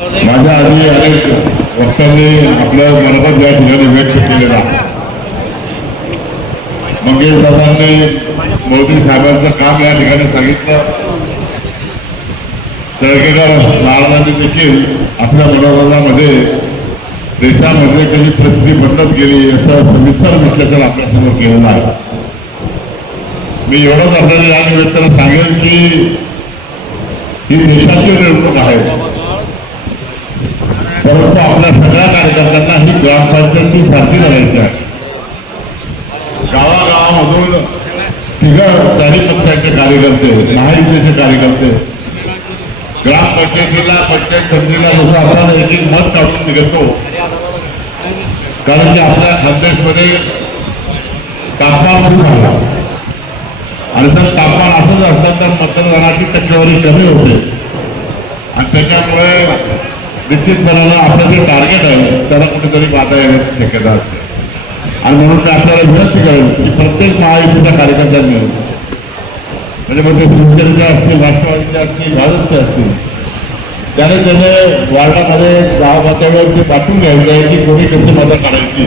माझ्या आधी अनेक वक्त्यांनी आपल्या मनोगत या ठिकाणी व्यक्त केलेला मंगेश दादांनी मोदी साहेबांचं काम या ठिकाणी सांगितलं. तळकेकर महाराजांनी देखील आपल्या मनोगतामध्ये देशामध्ये कधी परिस्थिती बदलत गेली याचं सविस्तर विश्लेषण आपल्यासमोर केलेलं आहे. मी एवढंच आपल्याला या निमित्तानं सांगेन की ही देशाची निवडणूक आहे परंतु आपल्या सगळ्या कार्यकर्त्यांना ही ग्रामपंचायती सारखी करायची आहे. गावागावामधून तिघं चारी पक्षाचे कार्यकर्ते महायुतीचे कार्यकर्ते ग्रामपंचायतीला पंचायत समितीला जसं आपण एक एक मत काढून निघतो कारण की आपल्या खानदेशमध्ये तापमान खूप आहे. आणि जर तापमान असंच असतं तर मतदानाची टक्केवारी कमी होते. आणि त्याच्यामुळे निश्चितपणाला आपलं जे टार्गेट आहे त्याला कुठेतरी बाधा येण्याची शक्यता असते. आणि म्हणून मी आपल्याला विनंती करेन की प्रत्येक महायुतीच्या कार्यकर्त्यांनी म्हणजे मग ते शिवसेनेचे असतील राष्ट्रवादीचे असतील भाजपचे असतील त्याने त्याने वार्डामध्ये गाव पातळीवर ते पाठवून घ्यायचं आहे की कोणी कशी मदत काढायची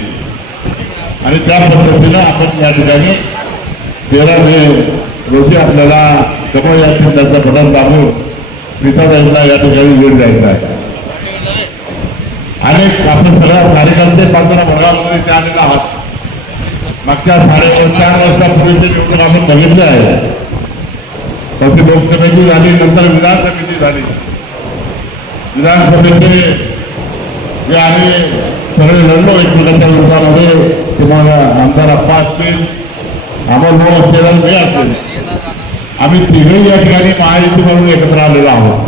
आणि त्या पद्धतीनं आपण या ठिकाणी तेरा मे रोजी आपल्याला कमळ या बदल बटन दाबून प्रीताताईंना या ठिकाणी वेळ द्यायचा आहे. अनेक आपण सगळ्या कार्यकर्ते पात्र वर्गामध्ये त्या आलेला आहात. मागच्या साडे चार वर्षापूर्वीचे निवडणूक आपण बघितले आहे. तर ती लोकसभेची झाली नंतर विधानसभेची झाली. विधानसभेचे जे आम्ही सगळे लढलो एकमेकांच्या विरोधामध्ये तुम्हाला आमदार अप्पा असतील अमोल भाऊ असतील आणि मी असतील आम्ही तिघेही या ठिकाणी महायुती म्हणून एकत्र आलेलो आहोत.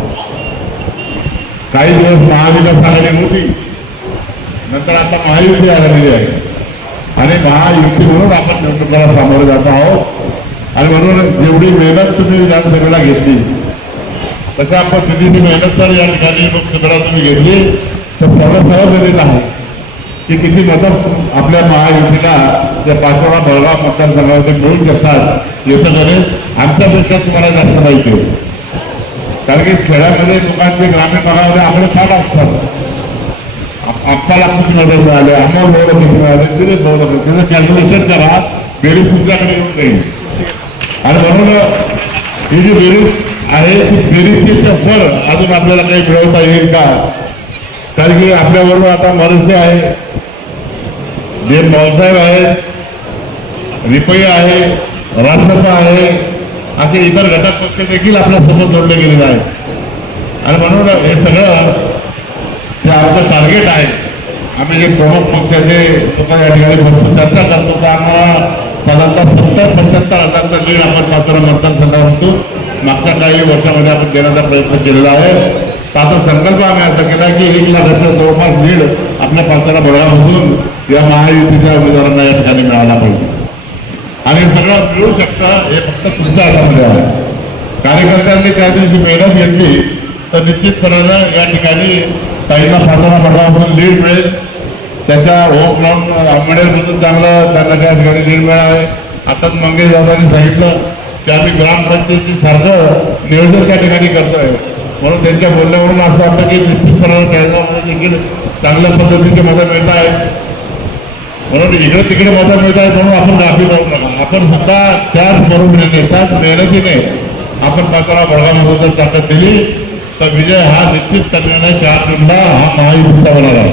काही दिवस महाविकास आघाडी होती नंतर आता महायुती आलेली आहे. आणि महायुती म्हणून आपण निवडणुकाला सामोरे जात आहोत. आणि म्हणून जेवढी मेहनत तुम्ही विधानसभेला घेतली तशा पद्धतीची मेहनत तर या ठिकाणी लोकसभेला तुम्ही घेतली तर सर्व सहजरीत आहे की किती मदत आपल्या महायुतीला त्या पाचोळा बळगाव मतदारसंघामध्ये मिळून शकतात याचं गणित आमच्यापेक्षा तुम्हाला जास्त माहिती कारण की खेड्यामध्ये लोकांचे ग्रामीण भागामध्ये आकडे फार असतात. आपल्याला किती मदत मिळाली. अमोल भाऊला किती मिळाले तिने भाऊला किती त्याचं कॅल्क्युलेशन करा. बेरीज तुमच्याकडे येऊन जाईल. आणि म्हणून ही जी बेरीज आहे ती बेरीजचे फळ अजून आपल्याला काही मिळवता येईल का? कारण की आपल्याबरोबर आता मनसे आहे. जे भाऊसाहेब आहेत रिपई आहे रासपा आहे असे इतर घटक पक्ष देखील आपल्यासमोर जोडले गेलेले आहेत. आणि म्हणून हे सगळं जे आमचं टार्गेट आहे. आम्ही जे प्रमुख पक्षाचे स्वतः या ठिकाणी बसून चर्चा करतो त्यामुळं साधारणतः सत्तर पंच्याहत्तर हजारचा लीड आपण पाचोरा मतदारसंघात होतो मागच्या काही वर्षामध्ये आपण देण्याचा प्रयत्न केलेला आहे. त्याचा संकल्प आम्ही असा केला की एक लाखाचा जवळपास लीड आपल्या पाचाला बळामधून या महायुतीच्या उमेदवारांना या ठिकाणी मिळाला पाहिजे. आणि सगळं मिळू शकतं हे फक्त तुमच्या हातामध्ये आहे. कार्यकर्त्यांनी त्या दिवशी मेहनत घेतली तर निश्चितपणानं या ठिकाणी ताईंना पाचाला बळामधून लीड मिळेल. त्याच्या होम ग्राउंड आंबेडकरमधून चांगलं त्यांना त्या ठिकाणी लीड मिळावे आताच मंगेश दादांनी सांगितलं की आम्ही ग्रामपंचायती सारखं नियोजन त्या ठिकाणी करतोय. म्हणून त्यांच्या बोलण्यावरून असं वाटतं की निश्चितपणानं त्यांना देखील चांगल्या पद्धतीची मदत मिळत आहे. म्हणून इकडे तिकडे मदत मिळत आहे म्हणून आपण गाफी जाऊ नका. आपण सुद्धा त्याच बरोबरीने त्याच मेहनतीने आपण पाचोळा बळगावमध्ये मदत ताकद दिली तर विजय हा निश्चित करण्याने चार जूनला हा महायुतीचा होणार आहे.